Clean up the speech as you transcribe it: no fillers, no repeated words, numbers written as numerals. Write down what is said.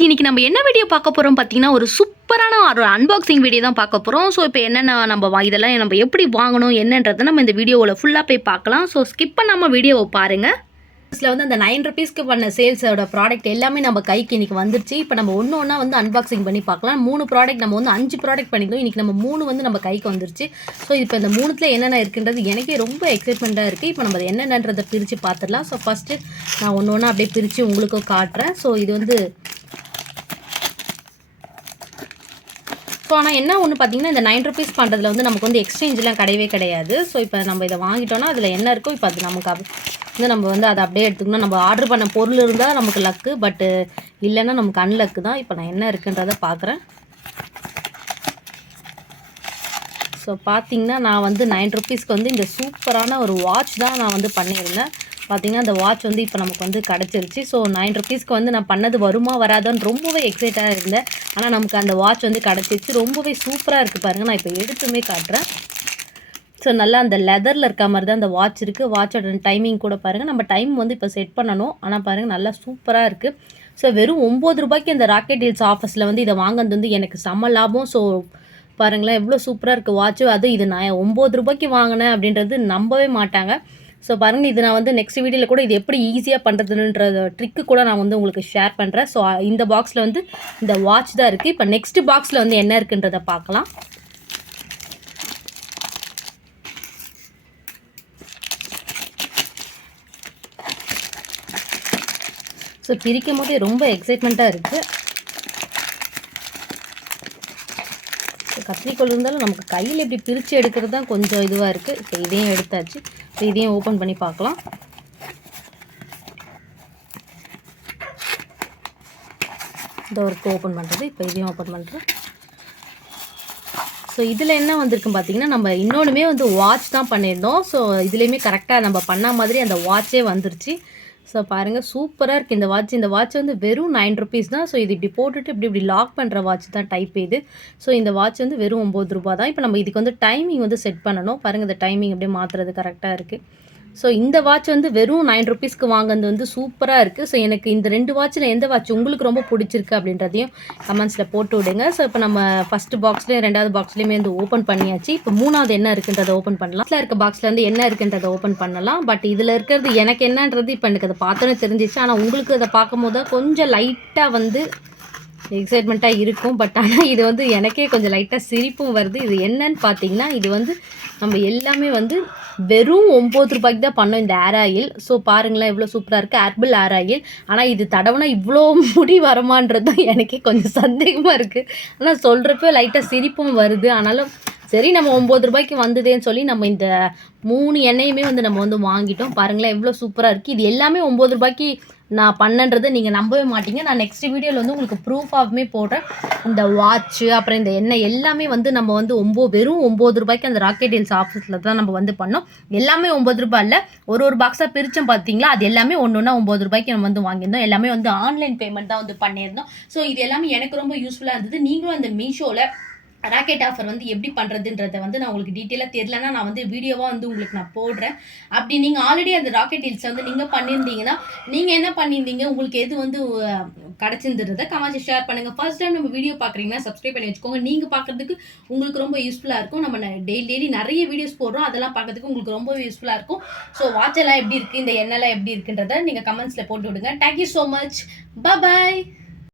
Friends, இன்னைக்கு நம்ம என்ன வீடியோ பார்க்க போகிறோம் பார்த்தீங்கன்னா, ஒரு சூப்பரான ஒரு அன்பாக்சிங் வீடியோ தான் பார்க்க போகிறோம். ஸோ இப்போ என்னென்ன இதெல்லாம் நம்ம எப்படி வாங்கணும் என்னன்றதை நம்ம இந்த வீடியோவில் ஃபுல்லாக போய் பார்க்கலாம். ஸோ ஸ்கிப் பண்ணாமல் வீடியோவை பாருங்கள். இதில் வந்து அந்த 9 rupeesக்கு பண்ண சேல்ஸோட ப்ராடக்ட் எல்லாமே நம்ம கைக்கு இன்றைக்கி வந்துருச்சு. இப்போ நம்ம ஒன்று ஒன்றா வந்து அன்பாக்சிங் பண்ணி பார்க்கலாம். 3 ப்ராடக்ட் நம்ம வந்து 5 ப்ராடக்ட் பண்ணிக்கலாம். இன்றைக்கி நம்ம 3 வந்து நம்ம கைக்கு வந்துருச்சு. ஸோ இப்போ இந்த 3த்தில் என்னென்ன இருக்குன்றது எனக்கே ரொம்ப எக்ஸைட்மெண்ட்டாக இருக்குது. இப்போ நம்ம என்னென்னன்றதை பிரித்து பார்த்துடலாம். ஸோ ஃபஸ்ட்டு நான் ஒன்று ஒன்றா அப்படியே பிரித்து உங்களுக்கும் காட்டுறேன். ஸோ இது வந்து ஸோ ஆனால் என்ன ஒன்று பார்த்தீங்கன்னா, இந்த 9 rupees பண்ணுறதுல வந்து நமக்கு வந்து எக்ஸ்சேஞ்செலாம் கிடையவே கிடையாது. ஸோ இப்போ நம்ம இதை வாங்கிட்டோன்னா அதில் என்ன இருக்கோ இப்போ அது நமக்கு வந்து நம்ம வந்து அதை அப்படியே எடுத்துக்கணும். நம்ம ஆர்டர் பண்ண பொருள் இருந்தால் நமக்கு லக்கு, பட்டு இல்லைன்னா நமக்கு அன்லக்கு தான். இப்போ நான் என்ன இருக்குன்றதை பார்க்குறேன். ஸோ பார்த்தீங்கன்னா நான் வந்து 9 rupeesக்கு வந்து இந்த சூப்பரான ஒரு வாட்ச் தான் நான் வந்து பண்ணியிருந்தேன். பார்த்திங்கன்னா அந்த வாட்ச் வந்து இப்போ நமக்கு வந்து கிடச்சிருச்சு. ஸோ 9 rupeesக்கு வந்து நான் பண்ணது வருமா வராதான்னு ரொம்பவே எக்ஸைட்டாக இருந்தேன். ஆனால் நமக்கு அந்த வாட்ச் வந்து கிடச்சிருச்சு. ரொம்பவே சூப்பராக இருக்குது பாருங்கள். நான் இப்போ எடுத்துமே காட்டுறேன். ஸோ நல்லா அந்த லெதரில் இருக்க மாதிரி தான் அந்த வாட்ச் இருக்குது. வாட்சோட டைமிங் கூட பாருங்கள். நம்ம டைம் வந்து இப்போ செட் பண்ணணும். ஆனால் பாருங்கள் நல்லா சூப்பராக இருக்குது. ஸோ வெறும் 9 ரூபாய்க்கு இந்த ராக்கெட் டீல்ஸ் ஆஃபர்ஸில் வந்து இதை வாங்கினது வந்து எனக்கு செம்ம லாபம். ஸோ பாருங்களேன் எவ்வளோ சூப்பராக இருக்குது வாட்ச்சு. அது இது நான் 9 ரூபாய்க்கு வாங்கினேன் அப்படின்றது நம்பவே மாட்டாங்க. ஸோ பாருங்கள், இது நான் வந்து நெக்ஸ்ட் வீடியோவில் கூட இது எப்படி ஈஸியாக பண்ணுறதுன்ற ட்ரிக்கு கூட நான் வந்து உங்களுக்கு ஷேர் பண்ணுறேன். ஸோ இந்த பாக்ஸில் வந்து இந்த வாட்ச் தான் இருக்குது. இப்போ நெக்ஸ்ட் பாக்ஸில் வந்து என்ன இருக்குன்றதை பார்க்கலாம். ஸோ பிரிக்கும் போதே ரொம்ப எக்ஸைட்மெண்ட்டாக இருக்குது. கத்திரிக்கோள் இருந்தாலும் நமக்கு கையில் இப்படி பிரித்து எடுக்கிறது தான் கொஞ்சம் இதுவாக இருக்குது. இப்போ இதையும் எடுத்தாச்சு. இப்போ இதையும் ஓப்பன் பண்ணி பார்க்கலாம். இந்த ஒர்க்கு ஓப்பன் பண்ணுறது. இப்போ இதையும் ஓப்பன் பண்ணுறேன். ஸோ இதில் என்ன வந்திருக்குன்னு பார்த்தீங்கன்னா, நம்ம இன்னொன்றுமே வந்து வாட்ச் தான் பண்ணியிருந்தோம். ஸோ இதுலேயுமே கரெக்டாக நம்ம பண்ண மாதிரி அந்த வாட்சே வந்துருச்சு. ஸோ பாருங்கள் சூப்பராக இருக்குது இந்த வாட்ச். இந்த வாட்ச் வந்து வெறும் 9 rupees தான். ஸோ இது இப்படி போட்டுட்டு இப்படி லாக் பண்ணுற வாட்ச் தான் டைப் இது. ஸோ இந்த வாட்ச் வந்து வெறும் 9 ரூபா தான். இப்போ நம்ம இதுக்கு வந்து டைமிங் வந்து செட் பண்ணணும். பாருங்கள் இந்த டைமிங் அப்படியே மாற்றுறது கரெக்டாக இருக்குது. ஸோ இந்த வாட்ச் வந்து வெறும் 9 rupeesக்கு வாங்கினது வந்து சூப்பராக இருக்குது. ஸோ எனக்கு இந்த 2 வாட்சில் எந்த வாட்ச் உங்களுக்கு ரொம்ப பிடிச்சிருக்கு அப்படின்றதையும் கமெண்ட்ஸில் போட்டு விடுங்க. ஸோ இப்போ நம்ம ஃபஸ்ட்டு பாக்ஸ்லேயும் 2வது பாக்ஸ்லேயுமே வந்து ஓப்பன் பண்ணியாச்சு. இப்போ 3வது என்ன இருக்குன்றதை ஓப்பன் பண்ணலாம். இதில் இருக்க பாக்ஸில் வந்து என்ன இருக்குன்றதை ஓப்பன் பண்ணலாம். பட் இதில் இருக்கிறது எனக்கு என்னன்றது இப்போ எனக்கு அதை பார்த்தோன்னே தெரிஞ்சிச்சு. ஆனால் உங்களுக்கு அதை பார்க்கும் போது கொஞ்சம் லைட்டாக வந்து எக்ஸைட்மெண்ட்டாக இருக்கும். பட் ஆனால் இது வந்து எனக்கே கொஞ்சம் லைட்டாக சிரிப்பும் வருது. இது என்னன்னு பார்த்தீங்கன்னா, இது வந்து நம்ம எல்லாமே வந்து வெறும் 9 ரூபாய்க்கு தான் பண்ணோம் இந்த ஏர் ஆயில். ஸோ பாருங்களேன் எவ்வளோ சூப்பராக இருக்குது. ஹெர்பல் ஏர் ஆயில். ஆனால் இது தடவைனா இவ்வளோ முடி வரமான்றது தான் எனக்கே கொஞ்சம் சந்தேகமாக இருக்குது. ஆனால் சொல்கிறப்ப லைட்டாக சிரிப்பும் வருது. ஆனாலும் சரி, நம்ம 9 ரூபாய்க்கு வந்ததேன்னு சொல்லி நம்ம இந்த 3 எண்ணெயுமே வந்து நம்ம வந்து வாங்கிட்டோம். பாருங்களேன் எவ்வளோ சூப்பராக இருக்குது. இது எல்லாமே 9 ரூபாய்க்கு நான் பண்ணன்றதை நீங்கள் நம்பவே மாட்டீங்க. நான் நெக்ஸ்ட் வீடியோவில் வந்து உங்களுக்கு ப்ரூஃபாகவுமே போடுறேன். இந்த வாட்ச்சு அப்புறம் இந்த எண்ணெய் எல்லாமே வந்து நம்ம வந்து வெறும் 9 ரூபாய்க்கு அந்த ராக்கெட் டீல்ஸ் ஆஃபீஸில் தான் நம்ம வந்து பண்ணோம். எல்லாமே 9 ரூபாய் இல்லை, ஒரு பாக்ஸாக பிரித்தோம் பார்த்தீங்களா, அது எல்லாமே ஒன்று 9 ரூபாய்க்கு நம்ம வந்து வாங்கியிருந்தோம். எல்லாமே வந்து ஆன்லைன் பேமெண்ட் தான் வந்து பண்ணியிருந்தோம். ஸோ இது எல்லாமே எனக்கு ரொம்ப யூஸ்ஃபுல்லாக இருந்தது. நீங்களும் அந்த மீஷோவில் ராக்கெட் ஆஃபர் வந்து எப்படி பண்ணுறதுன்றதை வந்து நான் உங்களுக்கு டீட்டெயிலாக தெரியலன்னா நான் வந்து வீடியோவாக வந்து உங்களுக்கு நான் போடுறேன். அப்படி நீங்கள் ஆல்ரெடி அந்த ராக்கெட் டீல்ஸ் வந்து நீங்கள் பண்ணியிருந்தீங்கன்னா நீங்கள் என்ன பண்ணியிருந்தீங்க, உங்களுக்கு எது வந்து கிடச்சிருந்ததை கமெண்ட்ஸ் ஷேர் பண்ணுங்கள். ஃபர்ஸ்ட் டைம் நம்ம வீடியோ பார்க்குறீங்கன்னா சப்ஸ்கிரைப் பண்ணி வச்சுக்கோங்க. நீங்கள் பார்க்குறதுக்கு உங்களுக்கு ரொம்ப யூஸ்ஃபுல்லாக இருக்கும். நம்ம டெய்லி நிறைய வீடியோஸ் போடுறோம். அதெல்லாம் பார்க்கறதுக்கு உங்களுக்கு ரொம்ப யூஸ்ஃபுல்லாக இருக்கும். ஸோ வாட்ச் எல்லாம் எப்படி இருக்குது, இந்த எண்ணெய்லாம் எப்படி இருக்குன்றதை நீங்கள் கமெண்ட்ஸில் போட்டு விடுங்க. Thank you so much. பாய்.